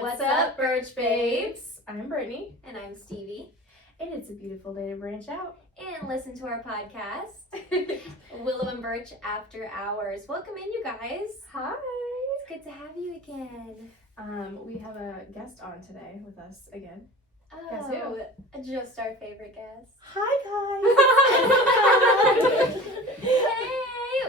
What's up, Birch Babes? I'm Brittany. And I'm Stevie. And it's a beautiful day to branch out. And listen to our podcast, Willow and Birch After Hours. Welcome in, you guys. Hi. It's good to have you again. We have a guest on today with us again. Guess who? Just our favorite guest. Hi, guys. Hey!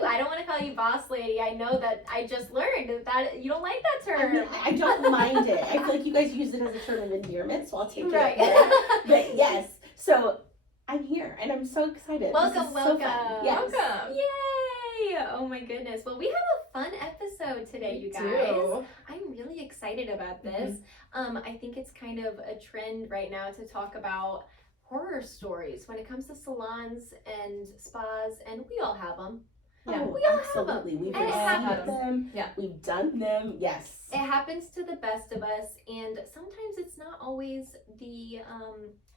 I don't want to call you boss lady. I know that I just learned that you don't like that term. I mean, I don't mind it. I feel like you guys use it as a term of endearment, so I'll take Right. it. But yes, so I'm here and I'm so excited. Welcome. So fun. Yes. Welcome. Yay! Oh my goodness. Well, we have a fun episode today, you guys. I'm really excited about this. I think it's kind of a trend right now to talk about horror stories when it comes to salons and spas, and we all have them. Yeah, we all absolutely. have them. We've And it received happens. them. Yeah. We've done them. Yes. It happens to the best of us, and sometimes it's not always the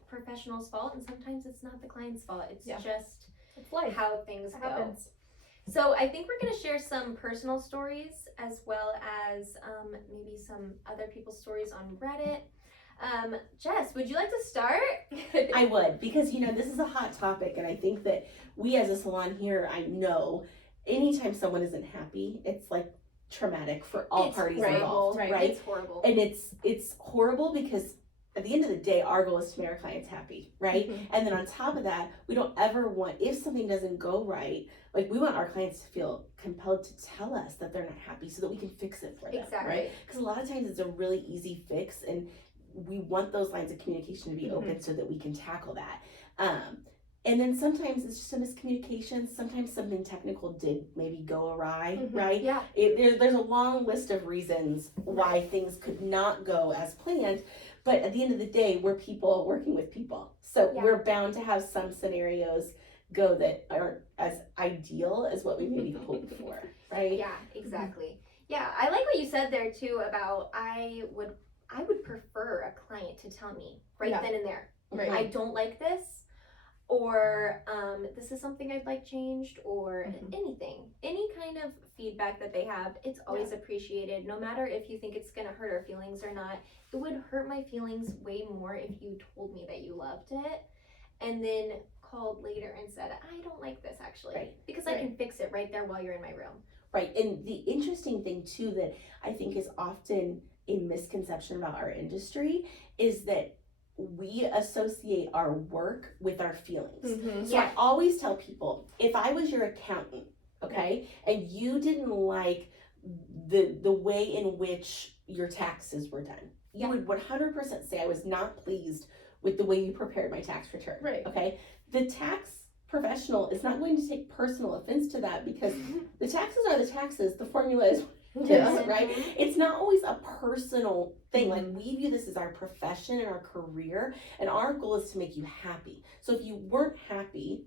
professional's fault, and sometimes it's not the client's fault. It's just It's life. how things go. Happens. So I think we're going to share some personal stories as well as maybe some other people's stories on Reddit. Jess, would you like to start? I would, because this is a hot topic, and I think that we as a salon here, I know anytime someone isn't happy, it's like traumatic for all parties involved, right? It's horrible. And it's horrible because at the end of the day, our goal is to make our clients happy, right? Mm-hmm. And then on top of that, we don't ever want, if something doesn't go right, like we want our clients to feel compelled to tell us that they're not happy so that we can fix it for them, Exactly. right? Because a lot of times it's a really easy fix, and we want those lines of communication to be open so that we can tackle that. And then sometimes it's just a miscommunication. Sometimes something technical did maybe go awry, right? Yeah. There's a long list of reasons why things could not go as planned. But at the end of the day, we're people working with people. So we're bound to have some scenarios go that aren't as ideal as what we maybe hoped for, right? Yeah, exactly. Yeah, I like what you said there too about I would prefer a client to tell me right then and there. Right. I don't like this, or this is something I'd like changed, or anything. Any kind of feedback that they have, it's always appreciated, no matter if you think it's gonna hurt our feelings or not. It would hurt my feelings way more if you told me that you loved it and then called later and said, I don't like this actually, because I can fix it right there while you're in my room. Right. And the interesting thing too that I think is often a misconception about our industry is that we associate our work with our feelings. So I always tell people, if I was your accountant, okay, and you didn't like the way in which your taxes were done, you would 100% say I was not pleased with the way you prepared my tax return. Right. Okay. The tax professional is not going to take personal offense to that because the taxes are the taxes. The formula is right? It's not always a personal thing. Like, we view this as our profession and our career, and our goal is to make you happy. So if you weren't happy,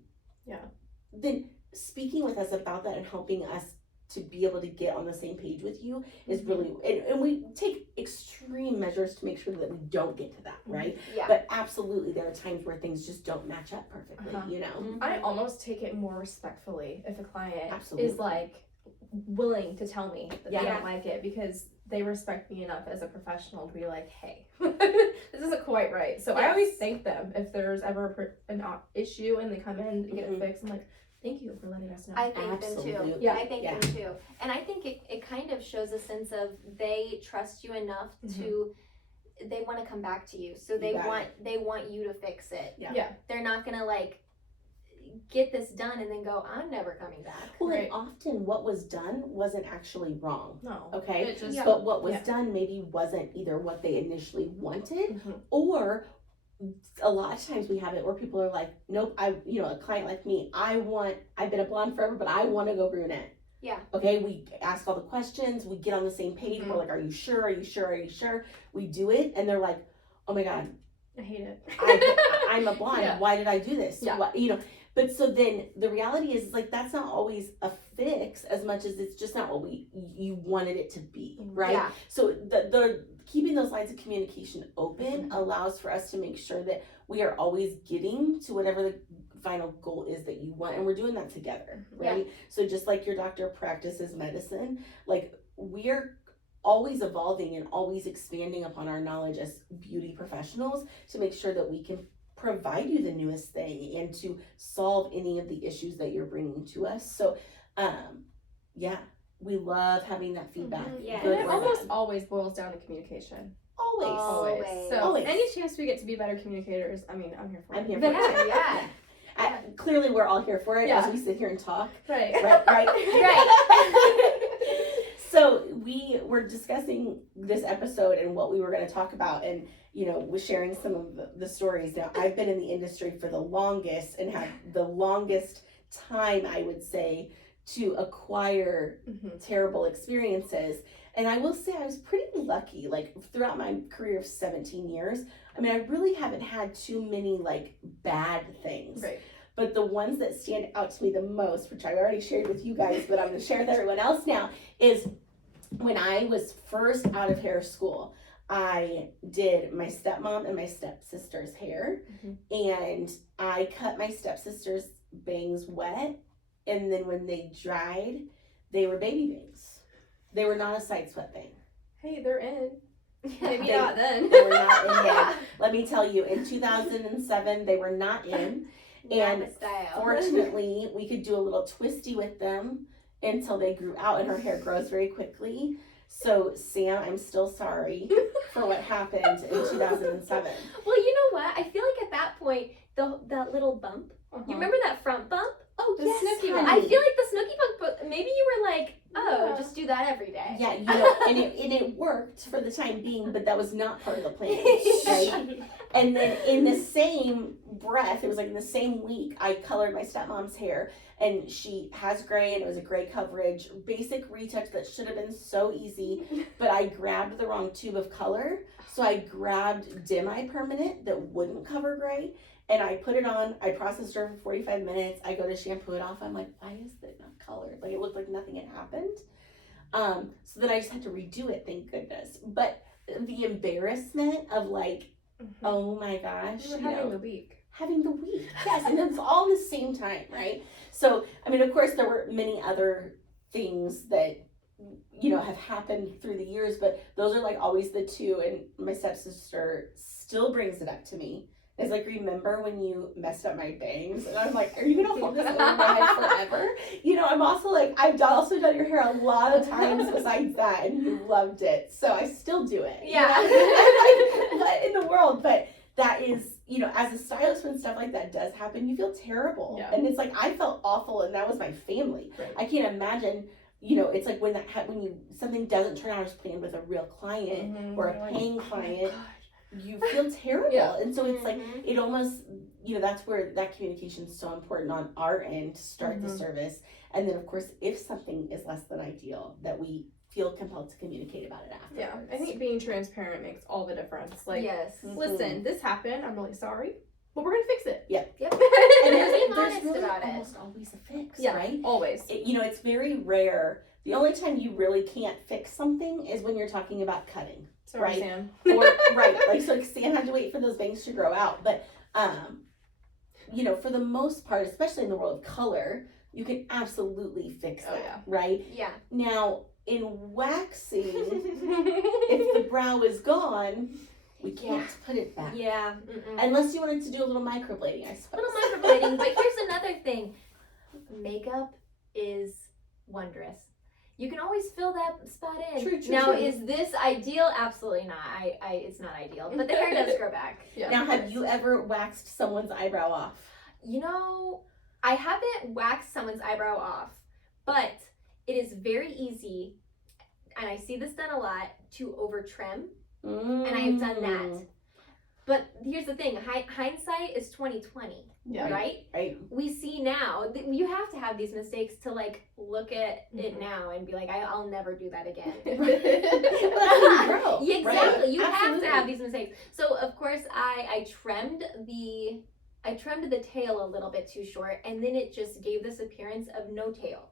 then speaking with us about that and helping us to be able to get on the same page with you is really, and we take extreme measures to make sure that we don't get to that, right? Yeah. But absolutely, there are times where things just don't match up perfectly, I almost take it more respectfully if a client Absolutely. is like willing to tell me that they don't like it, because they respect me enough as a professional to be like, hey, this isn't quite right. So I always thank them if there's ever an issue and they come in and get it fixed. I'm like, thank you for letting us know. I thank them too. Yeah. I thank them too. And I think it kind of shows a sense of they trust you enough to, they want to come back to you. So they want you to fix it. Yeah. They're not gonna like get this done and then go, I'm never coming back. Well, and often what was done wasn't actually wrong. No. Okay. It just, But what was done maybe wasn't either what they initially wanted, or a lot of times we have it where people are like, nope, a client like me, I've been a blonde forever, but I want to go brunette. Yeah. Okay, we ask all the questions, we get on the same page, we're like, are you sure? Are you sure? Are you sure? We do it, and they're like, oh my God, I hate it. I'm a blonde. Why did I do this? Yeah. What, But so then the reality is like that's not always a fix as much as it's just not what you wanted it to be, right? Yeah. So the keeping those lines of communication open allows for us to make sure that we are always getting to whatever the final goal is that you want, and we're doing that together, right? So just like your doctor practices medicine, like we're always evolving and always expanding upon our knowledge as beauty professionals to make sure that we can provide you the newest thing and to solve any of the issues that you're bringing to us. So, yeah, we love having that feedback. Yeah. And it almost always boils down to communication. Always. So Always. any chance we get to be better communicators, I mean, I'm here for it. I'm here for it. Yeah. Clearly, we're all here for it Yeah. as we sit here and talk. Right. Right. So we were discussing this episode and what we were going to talk about, and was sharing some of the stories. Now, I've been in the industry for the longest and have the longest time, I would say, to acquire terrible experiences. And I will say I was pretty lucky, like throughout my career of 17 years. I mean, I really haven't had too many like bad things. Right. But the ones that stand out to me the most, which I already shared with you guys, but I'm going to share with everyone else now, is when I was first out of hair school, I did my stepmom and my stepsister's hair, and I cut my stepsister's bangs wet, and then when they dried, they were baby bangs. They were not a side swept bang. Hey, they're in. Maybe not then. They were not in yet. Let me tell you, in 2007, they were not in. And fortunately, we could do a little twisty with them until they grew out, and her hair grows very quickly. So, Sam, I'm still sorry for what happened in 2007. Well, you know what? I feel like at that point, that little bump, you remember that front bump? Oh, The yes, Snooki honey. I feel like the Snooki bump, but maybe you were like, Yeah. just do that every day. Yeah, and it worked for the time being, but that was not part of the plan, right? And then in the same breath, it was like in the same week, I colored my stepmom's hair, and she has gray, and it was a gray coverage, basic retouch that should have been so easy, but I grabbed the wrong tube of color, so I grabbed dim eye permanent that wouldn't cover gray, and I put it on. I processed her for 45 minutes. I go to shampoo it off. I'm like, why is it not colored? Like, it looked like nothing had happened. So then I just had to redo it, thank goodness. But the embarrassment of like, oh my gosh, You were having the week. having the week. Yes, and it's all at the same time, right? So, I mean, of course, there were many other things that, have happened through the years, but those are like always the two. And my stepsister still brings it up to me. It's like, remember when you messed up my bangs? And I'm like, are you gonna hold this over my head forever? I'm also like, I've also done your hair a lot of times besides that, and you loved it. So I still do it. Yeah. What in the world? But that is, as a stylist, when stuff like that does happen, you feel terrible. Yeah. And it's like, I felt awful, and that was my family. Right. I can't imagine, it's like when something doesn't turn out as planned with a real client or a paying client. You feel terrible. Yeah. And so it's like, it almost, that's where that communication is so important on our end to start the service. And then, of course, if something is less than ideal, that we feel compelled to communicate about it afterwards. Yeah, I think being transparent makes all the difference. Like, yes. listen, this happened. I'm really sorry, but we're gonna fix it. Yep. And Being there's honest really about it. almost always a fix, Yeah, right? always. It's very rare. The only time you really can't fix something is when you're talking about cutting. Sorry, Right. Sam. Or, right, like Sam had to wait for those bangs to grow out. But, for the most part, especially in the world of color, you can absolutely fix that, right? Yeah. Now, in waxing, if the brow is gone, we can't put it back. Yeah. Unless you wanted to do a little microblading, I suppose. Little microblading, but here's another thing. Makeup is wondrous. You can always fill that spot in. True, now, true. is this ideal? Absolutely not. It's not ideal, but the hair does grow back. Yeah. Now, have you ever waxed someone's eyebrow off? I haven't waxed someone's eyebrow off, but it is very easy, and I see this done a lot, to over trim, and I have done that. But here's the thing, hindsight is 20/20, right? Right. We see now, you have to have these mistakes to like look at it now and be like, I'll never do that again. Well, that's how you grow, Yeah, exactly. right? You have Absolutely. to have these mistakes. So of course I trimmed the tail a little bit too short, and then it just gave this appearance of no tail.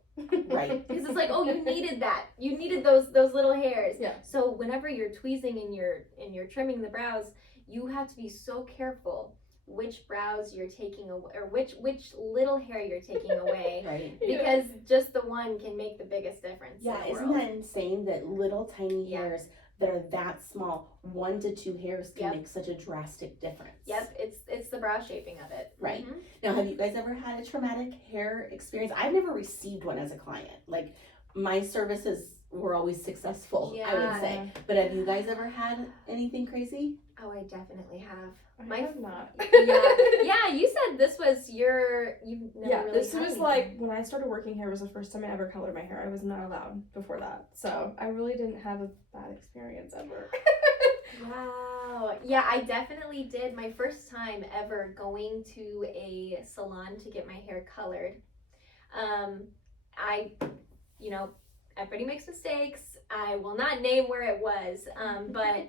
Right. Because it's like, oh, you needed that. You needed those little hairs. Yeah. So whenever you're tweezing and you're trimming the brows, you have to be so careful which brows you're taking away, or which little hair you're taking away. Right. Because just the one can make the biggest difference. Yeah, in the isn't world. that insane that little tiny hairs that are that small, 1 to 2 hairs can make such a drastic difference. Yep, it's the brow shaping of it. Right. Mm-hmm. Now, have you guys ever had a traumatic hair experience? I've never received one as a client. Like, my services were always successful, I would say. But have you guys ever had anything crazy? Oh, I definitely have. I have not. Yeah, you said this was you've never really this had was anything. like when I started working here was the first time I ever colored my hair. I was not allowed before that. So I really didn't have a bad experience ever. Wow. Yeah, I definitely did. My first time ever going to a salon to get my hair colored. Everybody makes mistakes. I will not name where it was, but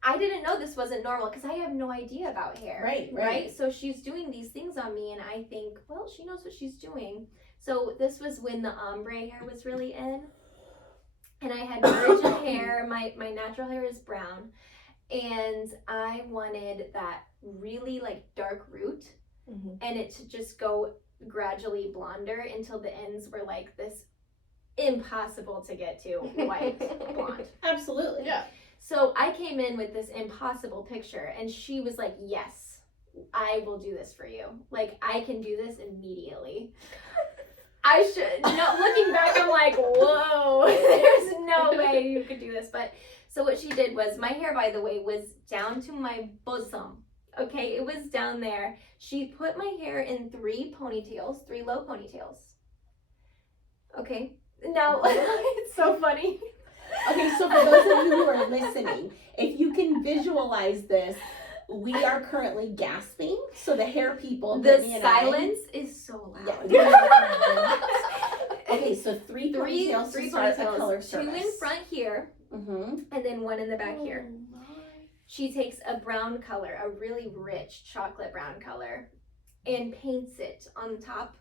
I didn't know this wasn't normal because I have no idea about hair. Right. So she's doing these things on me, and I think, well, she knows what she's doing. So this was when the ombre hair was really in, and I had virgin hair. My natural hair is brown, and I wanted that really like dark root, and it to just go gradually blonder until the ends were like this impossible to get to white blonde. Absolutely. Yeah. So I came in with this impossible picture, and she was like, yes, I will do this for you. Like, I can do this immediately. Looking back, I'm like, whoa, there's no way you could do this. But so what she did was, my hair, by the way, was down to my bosom. Okay, it was down there. She put my hair in 3 ponytails, 3 low ponytails. Okay, now, it's so funny. Okay, so for those of you who are listening, if you can visualize this, we are currently gasping. So the hair people, The Brittany and silence is so loud. Yeah. Okay, so 3 ponytails three to start a ponytails, color 2 service. in front here, and then 1 in the back here. She takes a brown color, a really rich chocolate brown color, and paints it on the top,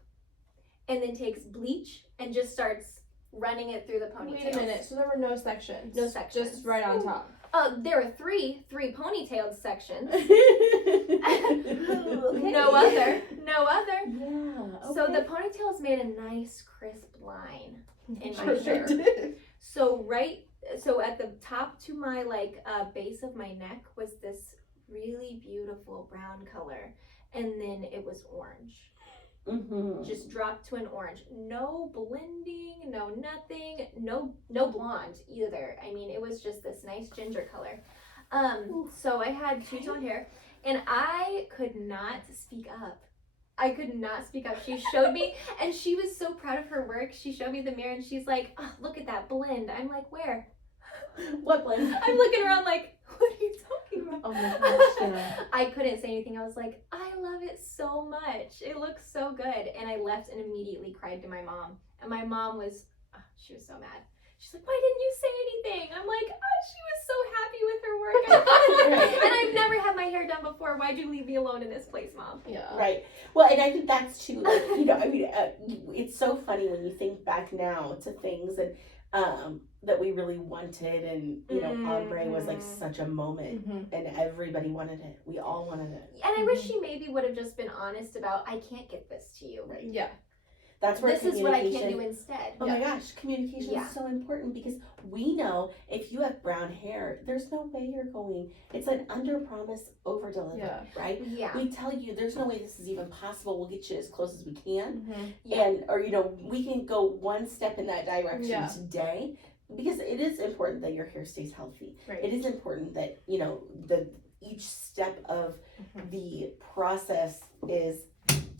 and then takes bleach and just starts running it through the ponytails. Wait a minute. So there were no sections. No sections. Just right on top. There are three ponytailed sections. Okay. No other. Yeah. Okay. So the ponytails made a nice crisp line in my Sure hair. did. So at the top to my base of my neck was this really beautiful brown color, and then it was orange. Just dropped to an orange. No blending, no nothing, no blonde either. I mean, it was just this nice ginger color. So I had two-tone hair, and I could not speak up. She showed me, and she was so proud of her work. She showed me the mirror, and she's like, oh, look at that blend. I'm like, where? What blend? I'm looking around like, what are you talking about? Oh my gosh, yeah. I couldn't say anything. I was like, I love it so much. It looks so good. And I left and immediately cried to my mom. And my mom was, she was so mad. She's like, why didn't you say anything? I'm like, she was so happy with her work. And I've never had my hair done before. Why'd you leave me alone in this place, Mom? Yeah. Right. Well, and I think that's too, like, it's so funny when you think back now to things that we really wanted, and ombre was like such a moment, and everybody wanted it. We all wanted it. And I wish she maybe would have just been honest about, I can't get this to you. Right. Yeah. That's where this is what I can do instead. Oh my gosh, communication is so important, because we know if you have brown hair, there's no way you're going. It's an under promise, over deliver, right? Yeah. We tell you there's no way this is even possible. We'll get you as close as we can, Yeah. or we can go one step in that direction today, because it is important that your hair stays healthy. Right. It is important that each step of the process is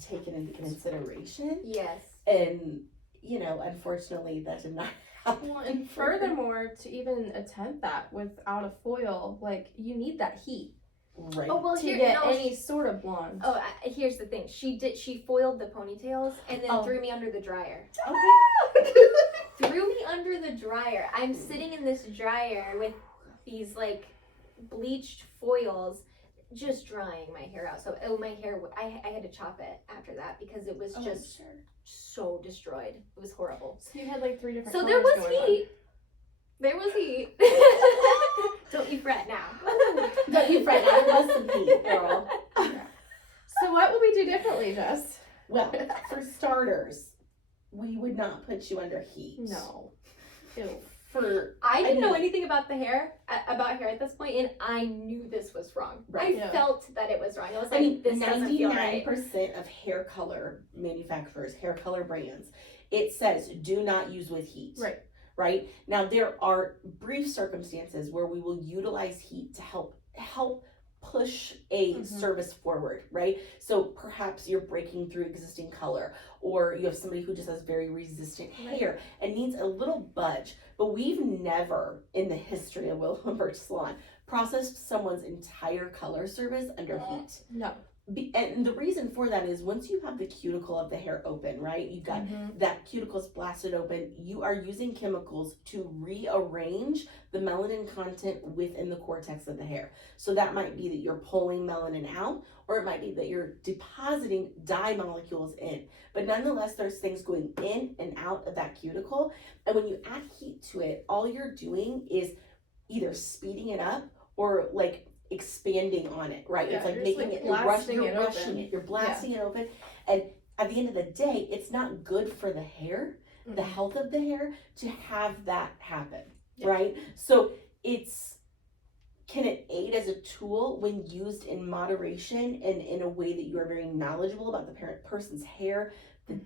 taken into consideration. Yes. And unfortunately that did not happen. Well, and furthermore, to even attempt that without a foil, like, you need that heat Right. Oh well, to get any sort of blonde. Oh, here's the thing. She foiled the ponytails and then threw me under the dryer. Okay. Threw me under the dryer. I'm sitting in this dryer with these like bleached foils, just drying my hair out. So my hair, I had to chop it after that because it was just so destroyed. It was horrible. So you had like 3 different. So colors there was going on. heat. There was heat. Don't you fret now. Don't you fret. I was some heat, girl. differently, Jess? Well, for starters, we would not put you under heat. No. Ew. I didn't know anything about hair at this point, and I knew this was wrong. Right. I felt that it was wrong. I was like, this doesn't feel right. 99% of hair color manufacturers, hair color brands, it says do not use with heat. Right. Right? Now, there are brief circumstances where we will utilize heat to help push a service forward, right? So perhaps you're breaking through existing color, or you have somebody who just has very resistant hair and needs a little budge. But we've never, in the history of Willow Birch Salon, processed someone's entire color service under heat. No. And the reason for that is once you have the cuticle of the hair open, right? You've got that cuticle's blasted open. You are using chemicals to rearrange the melanin content within the cortex of the hair. So that might be that you're pulling melanin out, or it might be that you're depositing dye molecules in. But nonetheless, there's things going in and out of that cuticle. And when you add heat to it, all you're doing is either speeding it up or like expanding on it, right? Yeah, it's like making it, you're rushing it, you're blasting it open. And at the end of the day, it's not good for the hair, the health of the hair, to have that happen, right? So can it aid as a tool when used in moderation and in a way that you are very knowledgeable about the person's hair, the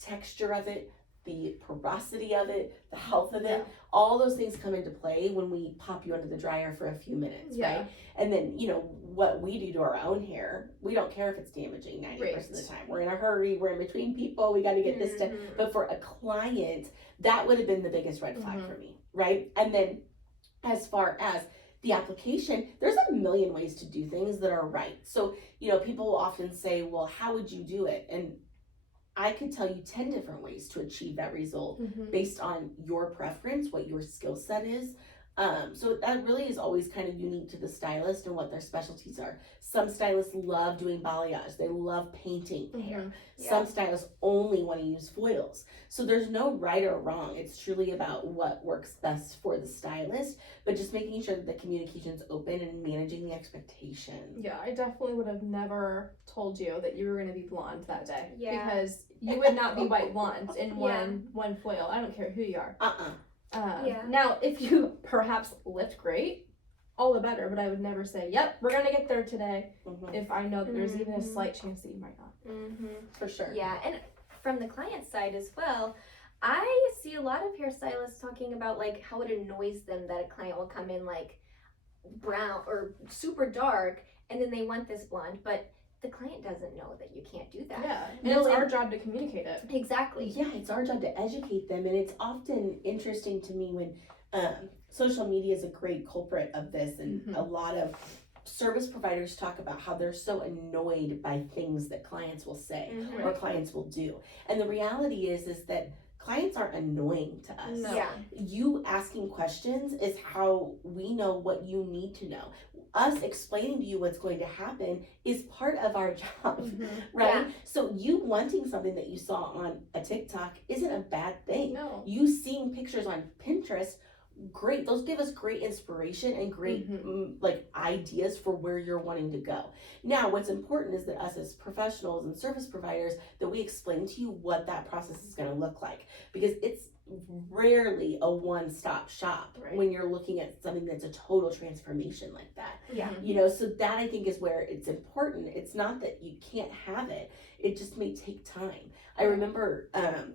texture of it, the porosity of it, the health of it, all those things come into play when we pop you under the dryer for a few minutes, right? And then, what we do to our own hair, we don't care if it's damaging 90% of the time. We're in a hurry, we're in between people, we got to get this done. But for a client, that would have been the biggest red flag for me, right? And then as far as the application, there's a million ways to do things that are right. So, people will often say, well, how would you do it? And I could tell you 10 different ways to achieve that result based on your preference, what your skill set is. So that really is always kind of unique to the stylist and what their specialties are. Some stylists love doing balayage. They love painting hair. Some stylists only want to use foils. So there's no right or wrong. It's truly about what works best for the stylist, but just making sure that the communication's open and managing the expectation. Yeah, I definitely would have never told you that you were going to be blonde that day. Yeah. Because you would not be white blonde in one foil. I don't care who you are. Now, if you perhaps lift great, all the better, but I would never say, yep, we're going to get there today, if I know that there's even a slight chance that you might not. For sure. Yeah, and from the client side as well, I see a lot of hairstylists talking about like how it annoys them that a client will come in like brown or super dark and then they want this blonde, but the client doesn't know that you can't do that. Yeah, and it's our job to communicate it. Exactly. Yeah, it's our job to educate them, and it's often interesting to me when social media is a great culprit of this, and a lot of service providers talk about how they're so annoyed by things that clients will say or clients will do. And the reality is that clients aren't annoying to us. No. Yeah. You asking questions is how we know what you need to know. Us explaining to you what's going to happen is part of our job, right? Yeah. So you wanting something that you saw on a TikTok isn't a bad thing. No. You seeing pictures on Pinterest, great. Those give us great inspiration and great ideas for where you're wanting to go. Now, what's important is that us as professionals and service providers, that we explain to you what that process is going to look like, because it's rarely a one-stop shop when you're looking at something that's a total transformation like that. Yeah. So that I think is where it's important. It's not that you can't have it. It just may take time. I remember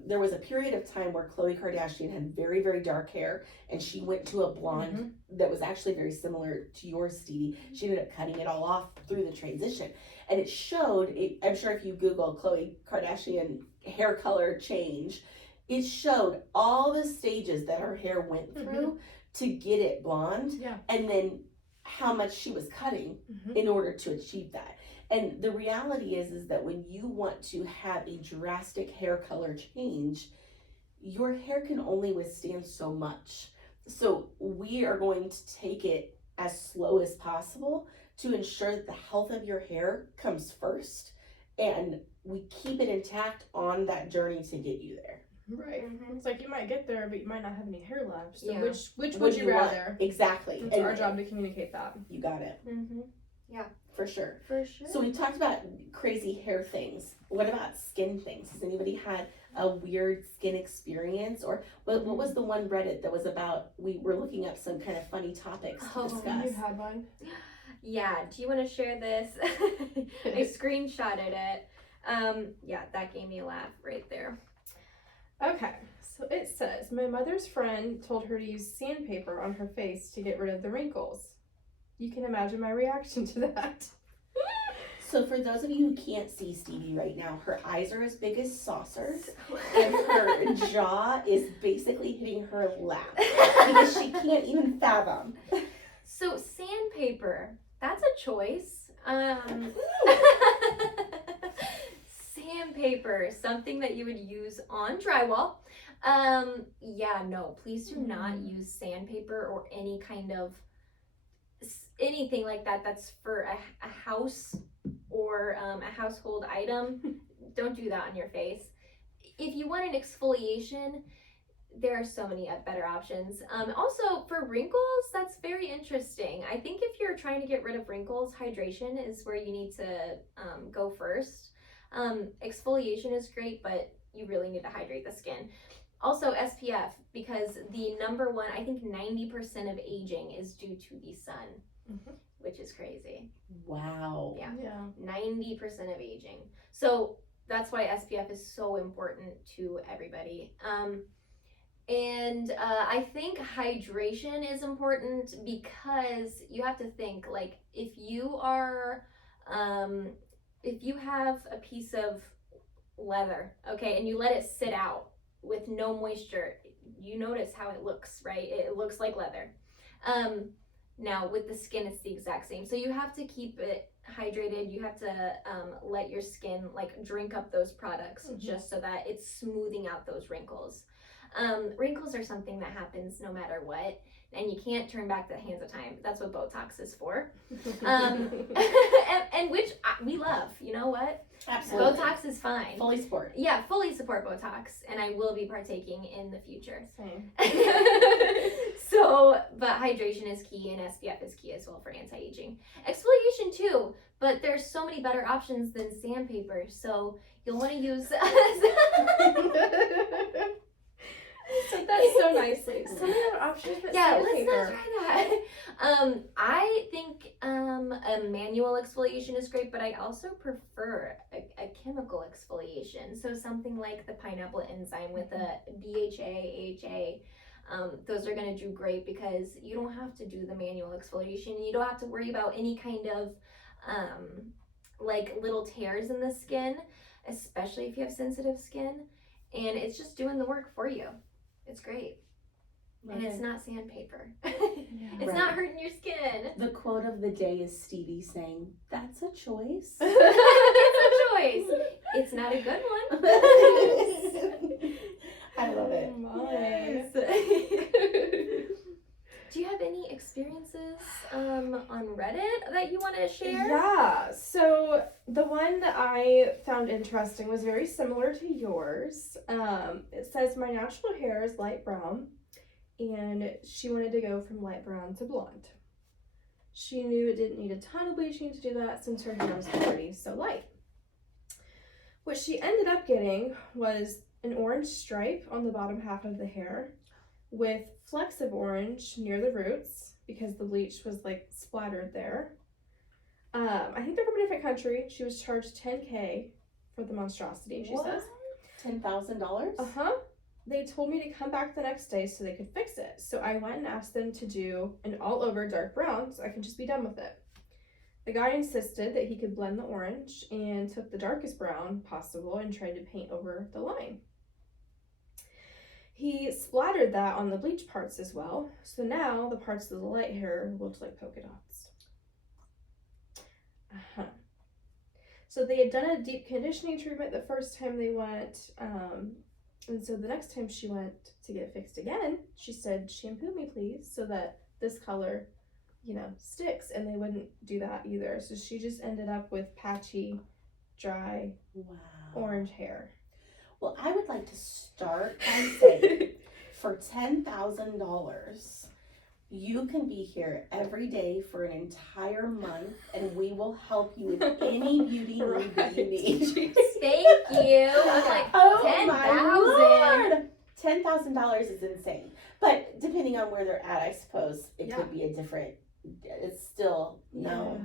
there was a period of time where Khloe Kardashian had very, very dark hair, and she went to a blonde that was actually very similar to yours, Stevie. She ended up cutting it all off through the transition. And it showed, I'm sure if you Google Khloe Kardashian hair color change, it showed all the stages that her hair went through to get it blonde, and then how much she was cutting in order to achieve that. And the reality is that when you want to have a drastic hair color change, your hair can only withstand so much. So we are going to take it as slow as possible to ensure that the health of your hair comes first, and we keep it intact on that journey to get you there. Right. It's like you might get there, but you might not have any hair left. So which would you rather? Exactly. It's our job to communicate that. You got it. Yeah. For sure. For sure. So we talked about crazy hair things. What about skin things? Has anybody had a weird skin experience? Or what was the one Reddit that was about, we were looking up some kind of funny topics to discuss? You had one? Yeah, do you want to share this? I screenshotted it. Yeah, that gave me a laugh right there. Okay, so it says, my mother's friend told her to use sandpaper on her face to get rid of the wrinkles. You can imagine my reaction to that. So for those of you who can't see Stevie right now, her eyes are as big as saucers, and her jaw is basically hitting her lap because she can't even fathom. So sandpaper, that's a choice. Sandpaper, something that you would use on drywall. Yeah, no, please do not use sandpaper or any kind of anything like that that's for a house or a household item. Don't do that on your face. If you want an exfoliation, there are so many better options. Also for wrinkles, that's very interesting. I think if you're trying to get rid of wrinkles, hydration is where you need to go first. Exfoliation is great, but you really need to hydrate the skin. Also SPF, because the number one, I think 90% of aging is due to the sun, which is crazy. Wow. Yeah. 90% of aging. So that's why SPF is so important to everybody. And I think hydration is important because you have to think, like, if you are, if you have a piece of leather, okay, and you let it sit out with no moisture, you notice how it looks, right? It looks like leather. Now with the skin, it's the exact same. So you have to keep it hydrated. You have to let your skin like drink up those products just so that it's smoothing out those wrinkles. Wrinkles are something that happens no matter what, and you can't turn back the hands of time. That's what Botox is for. And which we love, you know what? Absolutely. Botox is fine. Fully support. Yeah, fully support Botox, and I will be partaking in the future. Same. So, but hydration is key, and SPF is key as well for anti-aging. Exfoliation too, but there's so many better options than sandpaper, so you'll want to use... said that so nicely. So many other options, but yeah, sandpaper. let's not try that. I think a manual exfoliation is great, but I also prefer a chemical exfoliation. So something like the pineapple enzyme with a BHA, AHA. Those are going to do great because you don't have to do the manual exfoliation. You don't have to worry about any kind of like little tears in the skin, especially if you have sensitive skin. And it's just doing the work for you. It's great. And it's not sandpaper. It's not hurting your skin. The quote of the day is Stevie saying, "That's a choice." It's a choice. It's not a good one. I love it. Yes. Do you have any experiences on Reddit that you want to share? Yeah, so the one that I found interesting was very similar to yours. It says, my natural hair is light brown, and she wanted to go from light brown to blonde. She knew it didn't need a ton of bleaching to do that since her hair was already so light. What she ended up getting was an orange stripe on the bottom half of the hair with flecks of orange near the roots because the bleach was like splattered there. I think they're from a different country. She was charged $10,000 for the monstrosity, she says. $10,000? They told me to come back the next day so they could fix it. So I went and asked them to do an all over dark brown so I can just be done with it. The guy insisted that he could blend the orange and took the darkest brown possible and tried to paint over the line. He splattered that on the bleach parts as well, so now the parts of the light hair looked like polka dots. So they had done a deep conditioning treatment the first time they went, and so the next time she went to get it fixed again, she said, "Shampoo me please, so that this color, sticks," and they wouldn't do that either. So she just ended up with patchy, dry, orange hair. Well, I would like to start by saying, for $10,000, You can be here every day for an entire month, and we will help you with any beauty need that you need. Thank you. I'm like, Oh 10,000. $10,000 is insane. But depending on where they're at, I suppose it Yeah. could be a different. It's still no.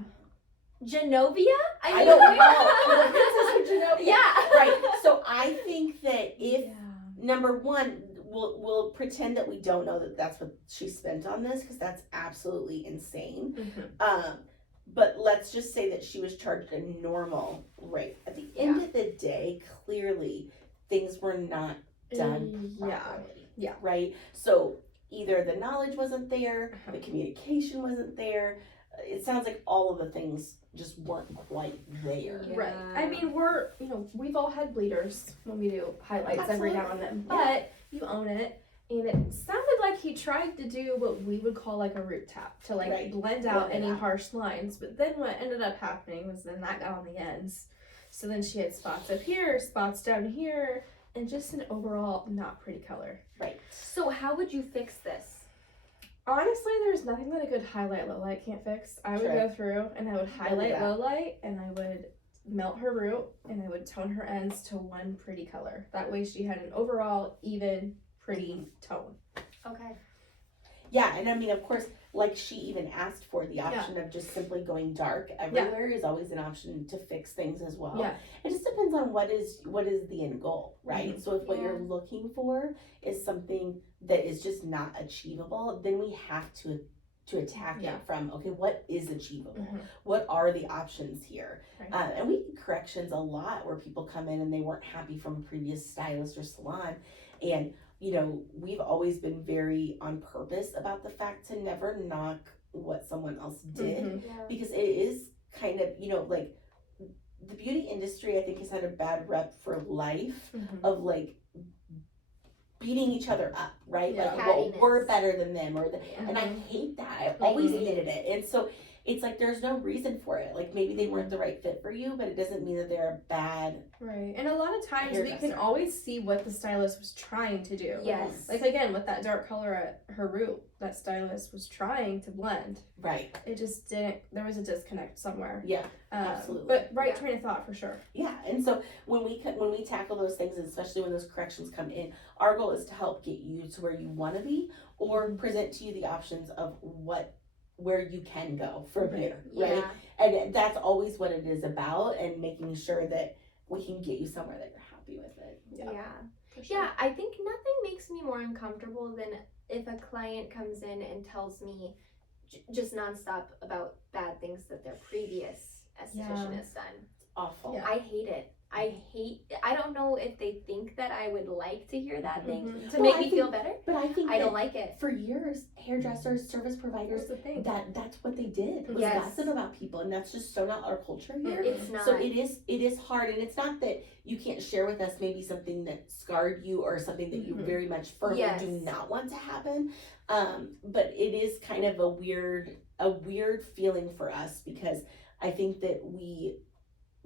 Genovia? I don't know. The Princess of Genovia. Yeah. Right. So I think that if Yeah. number one, we'll pretend that we don't know that that's what she spent on this, because that's absolutely insane. Mhm. But let's just say that she was charged a normal rate. At the end of the day, clearly things were not done Yeah. properly. Yeah. Right? So either the knowledge wasn't there, the communication wasn't there. It sounds like all of the things just weren't quite there. Yeah. Right. I mean, we've all had bleeders when we do highlights every now and then, but Yeah. you own it. And it sounded like he tried to do what we would call like a root tap to like Right. blend out Blend it any out. harsh lines. But then what ended up happening was then that got on the ends. So then she had spots up here, spots down here, and just an overall not pretty color. Right. So how would you fix this? Honestly, there's nothing that a good highlight low light can't fix. I would True. go through and I would highlight that. low light and I would melt her root and I would tone her ends to one pretty color. That way she had an overall even pretty tone. Okay. Yeah, and I mean, of course, like she even asked for the option of just simply going dark everywhere is always an option to fix things as well. Yeah. It just depends on what is the end goal, right? So if what you're Yeah. looking for is something that is just not achievable, then we have to attack Yeah. it from, okay, what is achievable? Mhm. What are the options here? Right. And we get corrections a lot where people come in and they weren't happy from a previous stylist or salon, and you know, we've always been very on purpose about the fact to never knock what someone else did, Mhm. Yeah. because it is kind of, you know, like the beauty industry, I think, has had a bad rep for life Mhm. of like beating each other up, right? Yeah. Like, well, we're Cattiness. better than them, or and I Mhm. hate that. I always Mhm. hated it, and so it's like there's no reason for it. Like maybe they weren't the right fit for you, but it doesn't mean that they're a bad. Right. And a lot of times we can Hairdresser. always see what the stylist was trying to do. Yes. Like again, with that dark color at her root, that stylist was trying to blend. Right. It just didn't, there was a disconnect somewhere. Yeah. Absolutely. But right Yeah. train of thought for sure. Yeah, and so when we tackle those things, especially when those corrections come in, our goal is to help get you to where you want to be, or present to you the options of where you can go from Right. here, right? Yeah. And that's always what it is about, and making sure that we can get you somewhere that you're happy with it. Yeah. Yeah. For sure. Yeah, I think nothing makes me more uncomfortable than if a client comes in and tells me just nonstop about bad things that their previous esthetician Yeah. has done. It's awful. Yeah. I hate it. I don't know if they think that I would like to hear that thing Mhm. to Well, make I me feel think- better. But I think I don't that like it. for years, hairdressers, service providers, That's the thing. that's what they did, was Yes. gossip about people, and that's just so not our culture here. It's not. So it is hard, and it's not that you can't share with us maybe something that scarred you or something that you Mhm. very much firmly Yes. do not want to happen. But it is kind of a weird feeling for us, because I think that we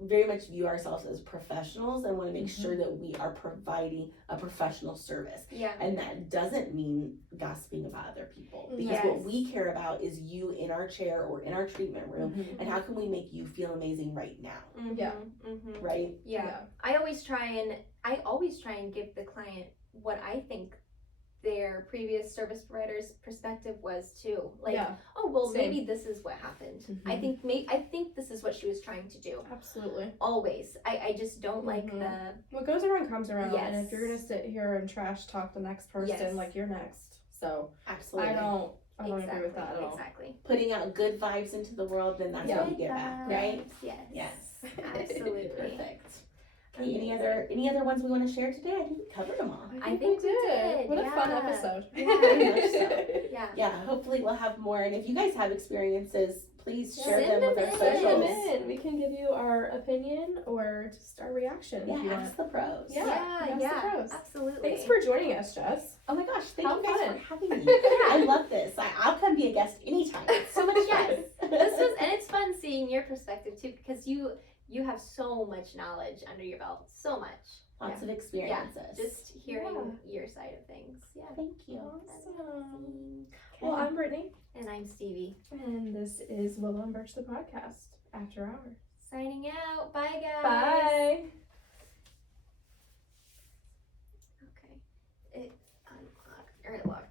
very much view ourselves as professionals and want to make sure that we are providing a professional service. Yeah. And that doesn't mean gossiping about other people, because Yes. what we care about is you in our chair or in our treatment room, Mhm. and how can we make you feel amazing right now, Yeah. Mm-hmm. right? Yeah. I always try and give the client what I think their previous service provider's perspective was too. Like, Yeah. oh well, Same. maybe this is what happened. Mhm. I think this is what she was trying to do. Absolutely. Always. I just don't like Mhm. the What goes around comes around. And if Yes. you're gonna sit here and trash talk the next person, Yes. like you're next. So Absolutely. I don't agree with that at all. Exactly. Putting out good vibes into the world, then that's Yeah. what we get back, Good right? vibes, Yes. Yes. Absolutely. Perfect. Okay, any other ones we want to share today? I think we covered them all. I think we did, What a fun yeah. episode. Very much so. Yeah. Yeah, hopefully we'll have more, and if you guys have experiences, please Yeah. share Send them with them our in. Send them socials. in. We can give you our opinion or just our reaction if you Yeah, want. ask the pros. Yeah. Yeah. That's the pros. Absolutely. Thanks for joining us, Jess. Oh my gosh, thank How you guys fun. for having me. I love this. I'll come be a guest anytime. It's so much fun. Yes. This was, and it's fun seeing your perspective too, because you have so much knowledge under your belt, so much. Lots of experiences. Just hearing your side of things. Yeah. Thank you. Awesome. Well, I'm Brittany. And I'm Stevie. And this is Willow and Birch, the podcast, After Hours. Signing out. Bye, guys. Bye. Okay. It unlocked. Or it locked.